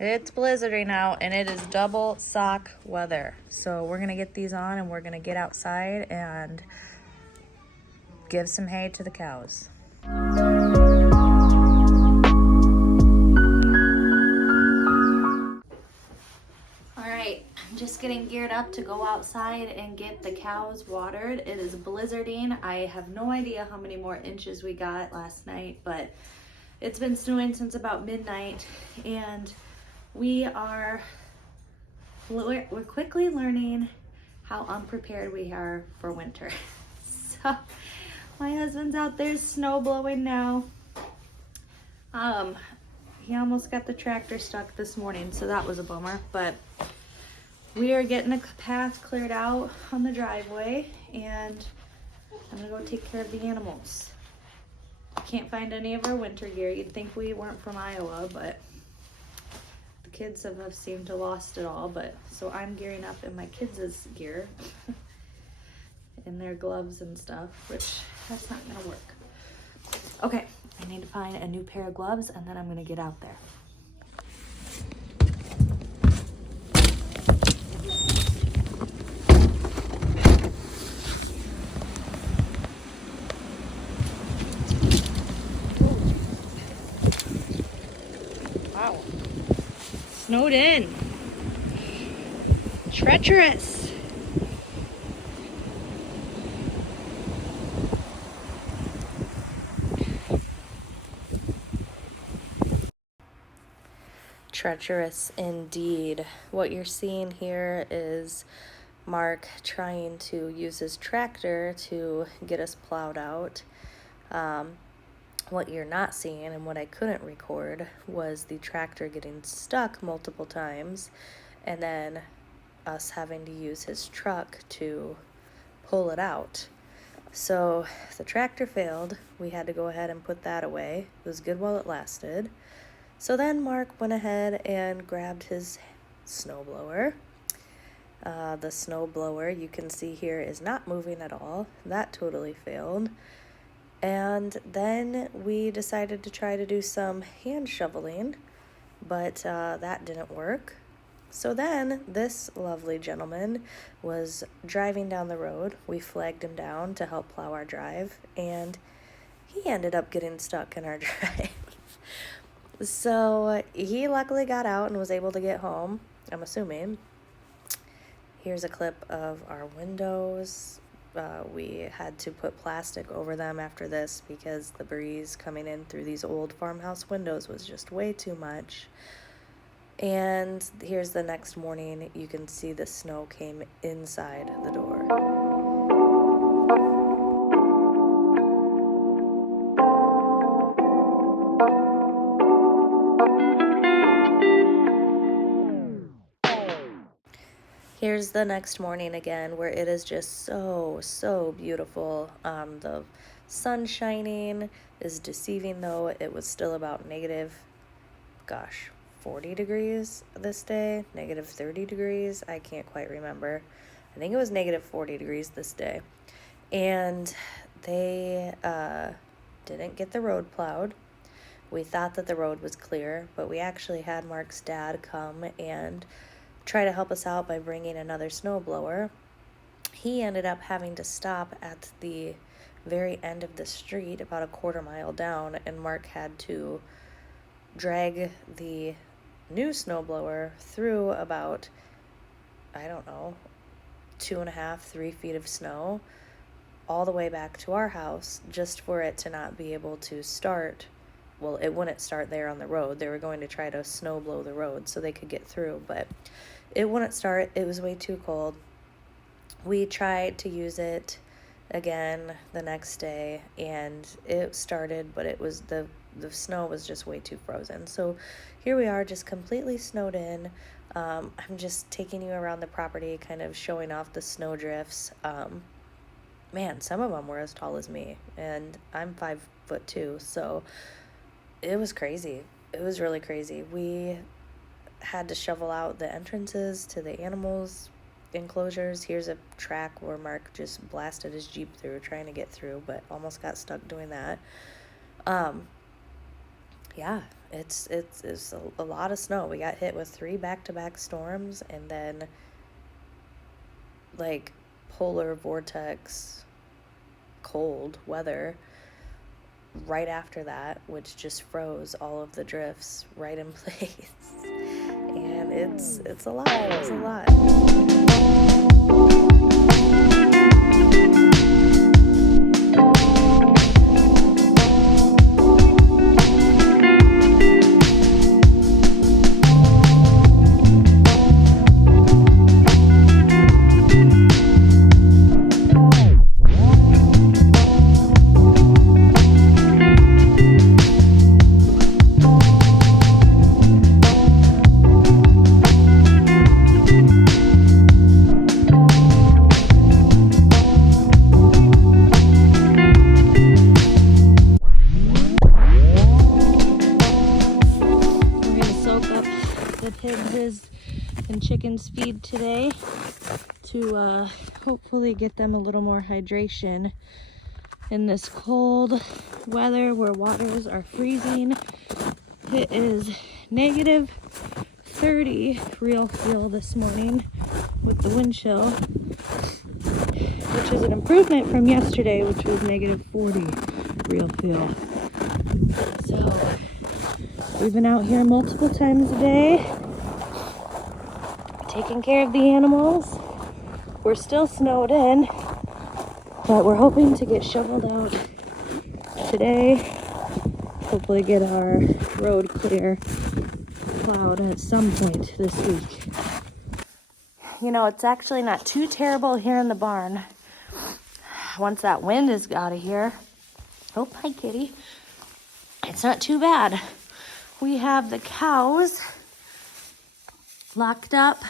It's blizzarding out and it is double sock weather. So we're gonna get these on and we're gonna get outside and give some hay to the cows. All right, I'm just getting geared up to go outside and get the cows watered. It is blizzarding. I have no idea how many more inches we got last night, but it's been snowing since about midnight, and we're quickly learning how unprepared we are for winter. So my husband's out there snow blowing now. He almost got the tractor stuck this morning, so that was a bummer, but we are getting a path cleared out on the driveway, and I'm gonna go take care of the animals. Can't find any of our winter gear. You'd think we weren't from Iowa, but the kids have seemed to lost it all. But so I'm gearing up in my kids' gear, in their gloves and stuff, which that's not gonna work. Okay, I need to find a new pair of gloves, and then I'm gonna get out there. Wow. Snowed in. Treacherous. Treacherous indeed. What you're seeing here is Mark trying to use his tractor to get us plowed out. What you're not seeing, and what I couldn't record, was the tractor getting stuck multiple times and then us having to use his truck to pull it out. So the tractor failed. We had to go ahead and put that away. It was good while it lasted. So then Mark went ahead and grabbed his snowblower. The snowblower, you can see here, is not moving at all. That totally failed. And then we decided to try to do some hand shoveling, but that didn't work. So then this lovely gentleman was driving down the road. We flagged him down to help plow our drive, and he ended up getting stuck in our drive. So he luckily got out and was able to get home, I'm assuming. Here's a clip of our windows. We had to put plastic over them after this because the breeze coming in through these old farmhouse windows was just way too much. And here's the next morning. You can see the snow came inside the door. Here's the next morning again, where it is just so beautiful. The sun shining is deceiving, though. It was still about negative, 40 degrees this day, negative 30 degrees. I can't quite remember. I think it was negative 40 degrees this day. And they didn't get the road plowed. We thought that the road was clear, but we actually had Mark's dad come and try to help us out by bringing another snowblower. He ended up having to stop at the very end of the street, about a quarter mile down, and Mark had to drag the new snowblower through about, 2.5, 3 feet of snow all the way back to our house, just for it to not be able to start. Well, it wouldn't start there on the road. They were going to try to snow blow the road so they could get through, but it wouldn't start. It was way too cold. We tried to use it again the next day, and it started, but it was the snow was just way too frozen. So here we are, just completely snowed in. I'm just taking you around the property, kind of showing off the snow drifts. Man, some of them were as tall as me, and I'm 5'2", so it was crazy. It was really crazy. We had to shovel out the entrances to the animals' enclosures. Here's a track where Mark just blasted his Jeep through trying to get through, but almost got stuck doing that. Yeah, It's a lot of snow. We got hit with 3 back-to-back storms, and then like polar vortex cold weather right after that, which just froze all of the drifts right in place. And it's a lot. It's a lot. Pigs and chickens feed today to hopefully get them a little more hydration in this cold weather where waters are freezing. It is negative 30 real feel this morning with the wind chill, which is an improvement from yesterday, which was negative 40 real feel. So we've been out here multiple times a day taking care of the animals. We're still snowed in, but we're hoping to get shoveled out today. Hopefully get our road clear, plowed at some point this week. You know, it's actually not too terrible here in the barn. Once that wind is out of here. Oh, hi kitty. It's not too bad. We have the cows locked up,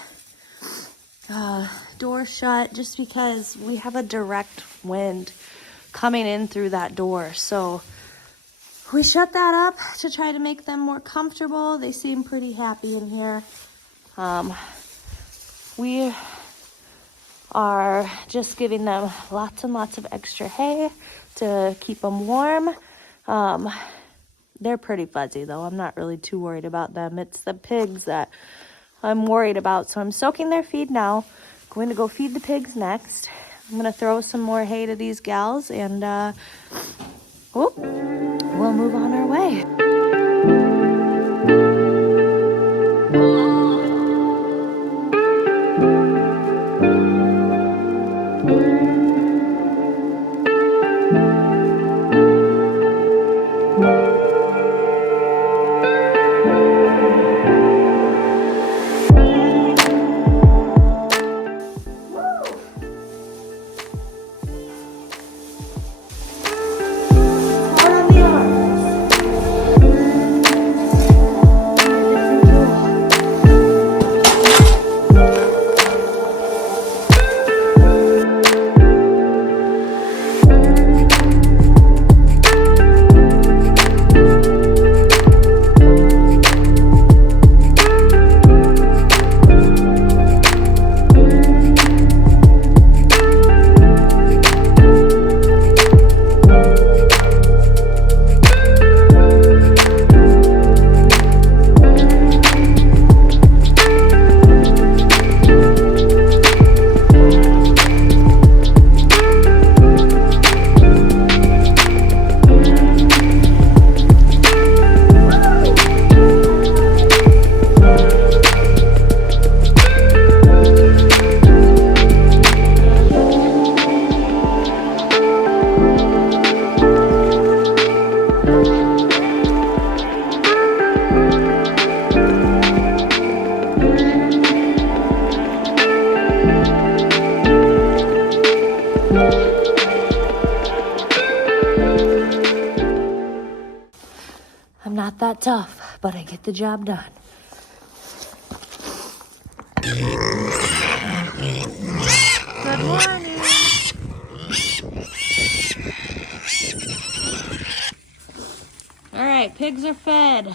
door shut, just because we have a direct wind coming in through that door. So we shut that up to try to make them more comfortable. They seem pretty happy in here. We are just giving them lots and lots of extra hay to keep them warm. They're pretty fuzzy though. I'm not really too worried about them. It's the pigs that I'm worried about. So I'm soaking their feed now. Going to go feed the pigs next. I'm going to throw some more hay to these gals and we'll move on our way. I'm not that tough, but I get the job done. Good morning. All right, pigs are fed.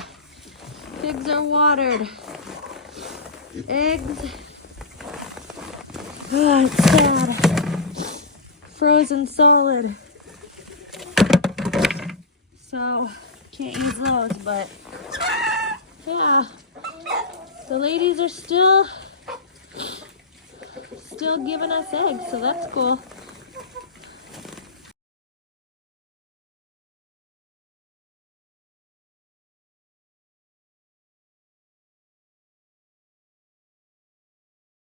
Pigs are watered. Eggs. Oh, it's sad. Frozen solid. So, can't use those, but Yeah. The ladies are still giving us eggs, so that's cool.